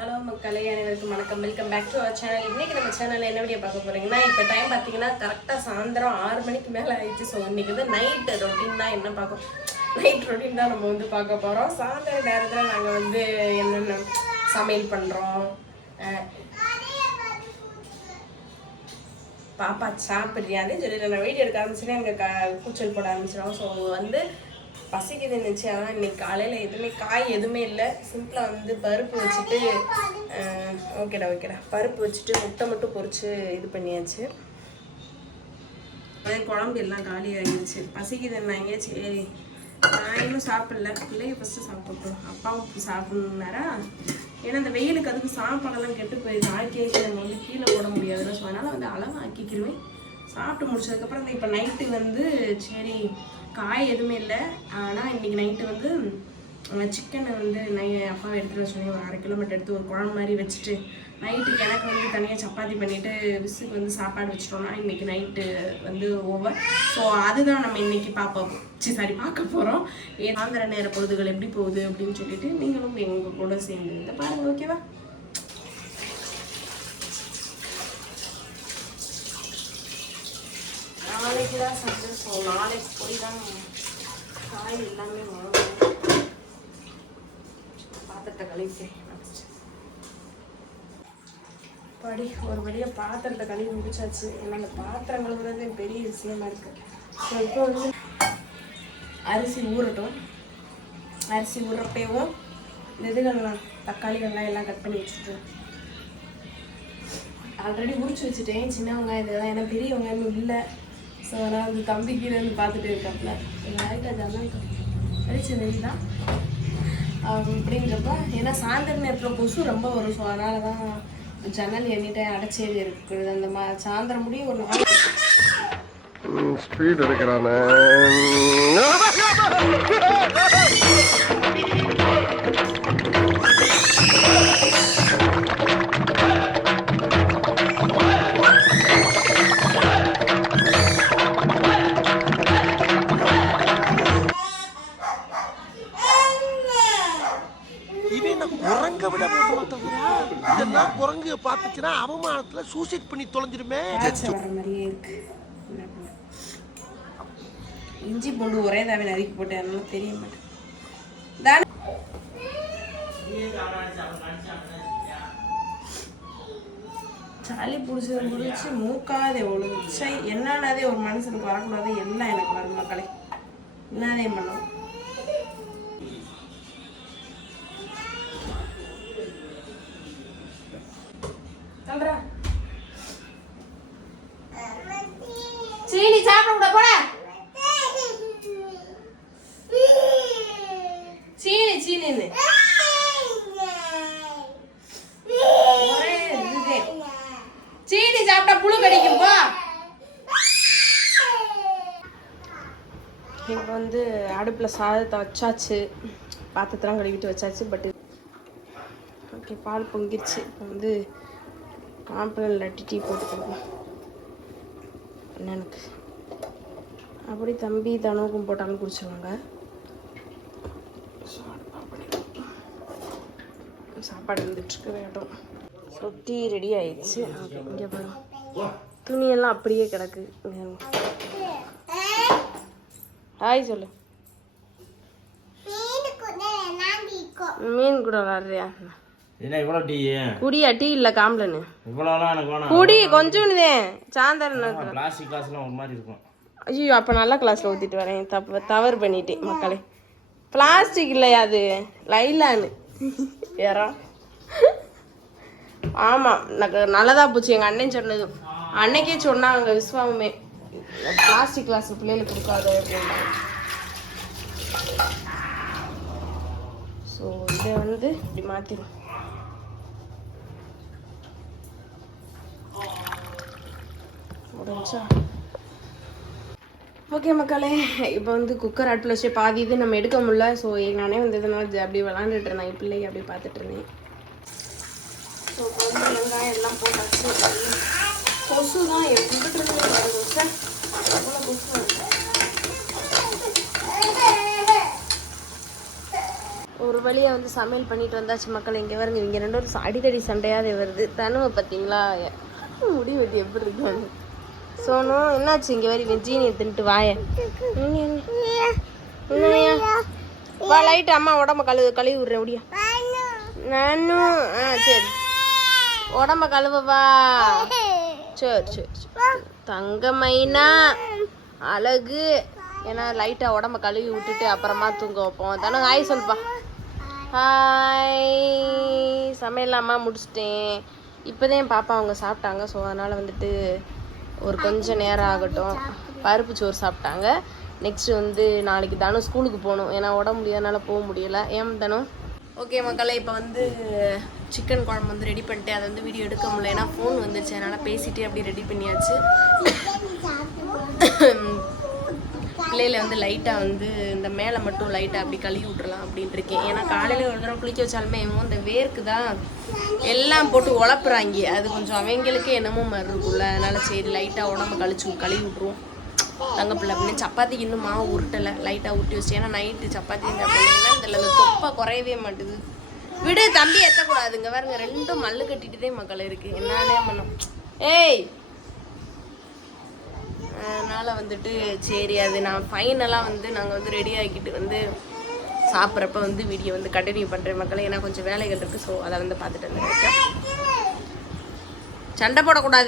Hello மக்களே, அனைவருக்கும் வணக்கம். Welcome back to our channel. இன்னைக்கு நம்ம சேனலில் என்ன வீடியோ பார்க்க போறீங்கன்னா, இப்போ டைம் பார்த்தீங்கன்னா கரெக்டாக சாயந்தரம் 6 மணிக்கு மேலே ஆயிடுச்சு. ஸோ இன்னைக்கு வந்து நைட் ரொட்டீன் தான் என்ன பார்க்க நைட் ரொட்டீன் தான் நம்ம வந்து பார்க்க போகிறோம். சாயந்தர நேரத்தில் நாங்கள் வந்து என்னென்ன சமையல் பண்ணுறோம். பாப்பா சாப்பிட்றியான்னு சொல்லிட்டு நான் வீடியோ எடுக்க ஆரம்பிச்சுன்னா அங்கே கூச்சல் போட ஆரம்பிச்சிடும். ஸோ வந்து பசிக்குது இருந்துச்சு. ஆனால் இன்னைக்கு காலையில் எதுவுமே காய் எதுவுமே இல்லை. சிம்பிளாக வந்து பருப்பு வச்சுட்டு ஓகேடா பருப்பு வச்சுட்டு முட்டை மட்டும் பொரிச்சு இது பண்ணியாச்சு. அதே குழம்பு எல்லாம் காலி ஆகிடுச்சு. பசிக்குதுன்னாங்க. சரி நான் இன்னும் சாப்பிடல, பிள்ளைங்க ஃபஸ்ட்டு சாப்பிட்டோம். அப்பாவும் சாப்பிடணுன்னாரா. ஏன்னா இந்த வெயிலுக்கு அதுக்கு சாப்பாடெல்லாம் கெட்டு போயிடுது. ஆக்கி நம்ம வந்து கீழே போட முடியாதுன்னு. ஸோ அதனால் வந்து அளவாக ஆக்கிக்கிடுவேன். சாப்பிட்டு முடிச்சதுக்கப்புறம் இப்போ நைட்டு வந்து சரி காய் எதுவுமே இல்லை. ஆனால் இன்றைக்கி நைட்டு வந்து சிக்கனை வந்து அப்பா எடுத்துகிட்டு வர சொன்னேன். ஒரு 1/2 கிலோ மட்டும் எடுத்து ஒரு குழம்பு மாதிரி வச்சுட்டு நைட்டுக்கு எனக்கு வந்து தனியாக சப்பாத்தி பண்ணிவிட்டு விசுக்கு வந்து சாப்பாடு வச்சிட்டோம்னா இன்றைக்கி நைட்டு வந்து ஓவர். ஸோ அதுதான் நம்ம இன்றைக்கி பார்க்க போகிறோம். சாயந்தர நேர பொழுதுகள் எப்படி போகுது அப்படின்னு சொல்லிட்டு நீங்களும் எங்கள் கூட சேர்ந்து இந்த பாருங்கள். ஓகேவா? நாளைக்கு தான் சண்டை. ஸோ நாளைக்கு போய் தான் காய் எல்லாமே வாங்கணும். பாத்திரத்தை கழுவிக்கிறேன். படி ஒரு வழியாக பாத்திரத்தை கழுவி முடிச்சாச்சு. ஏன்னா அந்த பாத்திரம் கழுவுறது பெரிய விஷயமா இருக்கு. ஸோ இப்போ வந்து அரிசி ஊறட்டும். அரிசி ஊறப்பேவும் இதுகள்லாம் தக்காளிகள்லாம் எல்லாம் கட் பண்ணி வச்சுட்டோம். ஆல்ரெடி உரிச்சு வச்சுட்டேன் சின்ன வெங்காயம் இதெல்லாம். ஏன்னா பெரிய வெங்காயமும் இல்லை. ஸோ அதனால் வந்து தம்பி கீழே வந்து பார்த்துட்டு இருக்காப்புல. அடிச்ச நெய் தான் அப்படிங்கிறப்ப. ஏன்னா சாயந்தர நேரத்தில் கொசு ரொம்ப வரும். ஸோ அதனால தான் ஜன்னல் எண்ணிட்டே அடைச்சே இருக்குது. அந்த சாயந்தரம் முடியும் ஒரு நாள் ஸ்பீட் எடுக்கிறானே. குரங்கு பார்த்துச்சுன்னா அவமானத்துல சூசைட் பண்ணி தொலைஞ்சிருமே. மாதிரியே இருக்கு. இஞ்சி பூண்டு ஒரே தாவே நறுக்கி போட்டேன். அதனால தெரிய மாட்டேன். சளி பிடிச்சி மூக்காதே ஒழுங்கு என்னன்னதே ஒரு மனுஷனுக்கு வரக்கூடாது. எல்லாம் எனக்கு வரும் மக்களே. என்னதே பண்ணும். சீனி சாப்பிட கூட போட. சீனி சீனி சாப்பிட்டா புழு கடிக்கும். போ. இப்போ வந்து அடுப்பில் சாதத்தை வச்சாச்சு. பாத்திரத்தெல்லாம் கழுவிட்டு வச்சாச்சு. பட் ஓகே பால் பொங்கிடுச்சு. இப்போ வந்து காம்பனில் லட்டி டீ போட்டு கொடுப்போம் அண்ணனுக்கு. அப்படி தம்பி தனுவுக்கும் போட்டாலும் குடிச்சிருவாங்க. சாப்பாடு வந்துட்டுருக்கு வேட்டும். ஸோ டீ ரெடி ஆயிடுச்சு. ஓகே இங்கே பாருங்க, துணியெல்லாம் அப்படியே கிடக்கு. ஹாய் சொல்லு. மீன் கூட விளாடுறியா? குடியா டீ இல்ல காம்லன்னு குடி கொஞ்சோண்டுதேன். சாயந்தரம் ஐயோ அப்ப நல்ல கிளாஸ்ல ஊத்திட்டு வரேன். தவறு பண்ணிட்டேன் மக்களே. பிளாஸ்டிக் இல்லையா அது, லைலான்னு ஏறா. ஆமா நல்லதா போச்சு. எங்க அண்ணன் சொன்னது அன்னைக்கே சொன்னாங்க விஸ்வாவுமே, பிளாஸ்டிக் கிளாஸ் பிள்ளைகளுக்கு கொடுக்காது அப்படின்னா. ஸோ இதை வந்து இப்படி மாற்றிடும். முடிஞ்சா ஓகே மக்களே. இப்போ வந்து குக்கர் அடுப்பில் வச்சு பாதி இது நம்ம எடுக்க முடியல. ஸோ நானே வந்து இதனால அப்படி விளாண்டுட்டு இருந்தேன். என் பிள்ளைங்க அப்படி பார்த்துட்டு இருந்தேன். ஸோ கொஞ்சம் வெங்காயம் எல்லாம் போட்டாச்சு. கொசு தான் எங்கிட்டு அவ்வளோ கொசு. ஒரு வழியாக வந்து சமையல் பண்ணிட்டு வந்தாச்சு மக்கள். இங்கே வருங்க, இங்கே 2 பேரும் அடிக்கடி சண்டையாதே வருது. தனுவை பார்த்தீங்களா முடி வெட்டி எப்படி இருக்காங்க. சோனு என்னாச்சு? இங்கே வரி ஜீனியை தின்ட்டு வாய. வா லைட்டு அம்மா உடம்ப கழுவி விட்றேன் முடியா. நானும் சரி உடம்ப கழுவவா. சரி சரி தங்கமைனா அழகு. ஏன்னா லைட்டாக உடம்ப கழுவி விட்டுட்டு அப்புறமா தூங்க வைப்போம். தானே ஹாய் சொல்ப்பா. ஹாய். சமையலாமா முடிச்சிட்டேன். இப்போதான் பாப்பா அவங்க சாப்பிட்டாங்க. ஸோ அதனால் வந்துட்டு ஒரு கொஞ்சம் நேரம் ஆகட்டும். பருப்பு சோறு சாப்பிட்டாங்க. நெக்ஸ்ட்டு வந்து நாளைக்கு தானும் ஸ்கூலுக்கு போகணும். ஏன்னா உடம்பு முடியாதனால போக முடியலை. ஏன் தானும் ஓகே மக்களே. இப்போ வந்து சிக்கன் குழம்பு வந்து ரெடி பண்ணிட்டு அதை வந்து வீடியோ எடுக்க முடியல. ஏன்னா ஃபோன் வந்துச்சு, அதனால் பேசிகிட்டே அப்படி ரெடி பண்ணியாச்சு. பிள்ளையில வந்து லைட்டாக வந்து இந்த மேலே மட்டும் லைட்டாக அப்படி கழுவி விட்றலாம் அப்படின்ட்டு இருக்கேன். ஏன்னா காலையில் ஒரு தடவை குளிக்க வச்சாலுமே இந்த வேர்க்கு தான் எல்லாம் போட்டு உழப்புறாங்க. அது கொஞ்சம் அவங்களுக்கே என்னமோ மாதிரி இருக்குல்ல. அதனால் சரி லைட்டாக உடம்பு கழுவி விட்ருவோம். தங்க பிள்ளை அப்படின்னு சப்பாத்திக்கு இன்னும் மாவு உருட்டலை. லைட்டாக உருட்டி வச்சு. ஏன்னா நைட்டு சப்பாத்தி அப்படின்னா இதில் இந்த தொப்பை குறையவே மாட்டுது. விடு தம்பி எத்தக்கூடாதுங்க. பாருங்க 2 மல்லு கட்டிட்டுதே மக்கள் இருக்குது. என்னன்னே பண்ணும். ஏய் அதனால் வந்துட்டு சரி அது நான் ஃபைனலாக வந்து நாங்கள் வந்து ரெடி ஆகிக்கிட்டு வந்து சாப்பிட்றப்ப வந்து வீடியோ வந்து கண்டினியூ பண்ணுறேன் மக்களே. ஏன்னா கொஞ்சம் வேலைகள் இருக்குது. ஸோ அதை வந்து பார்த்துட்டு வந்து சண்டை போடக்கூடாது.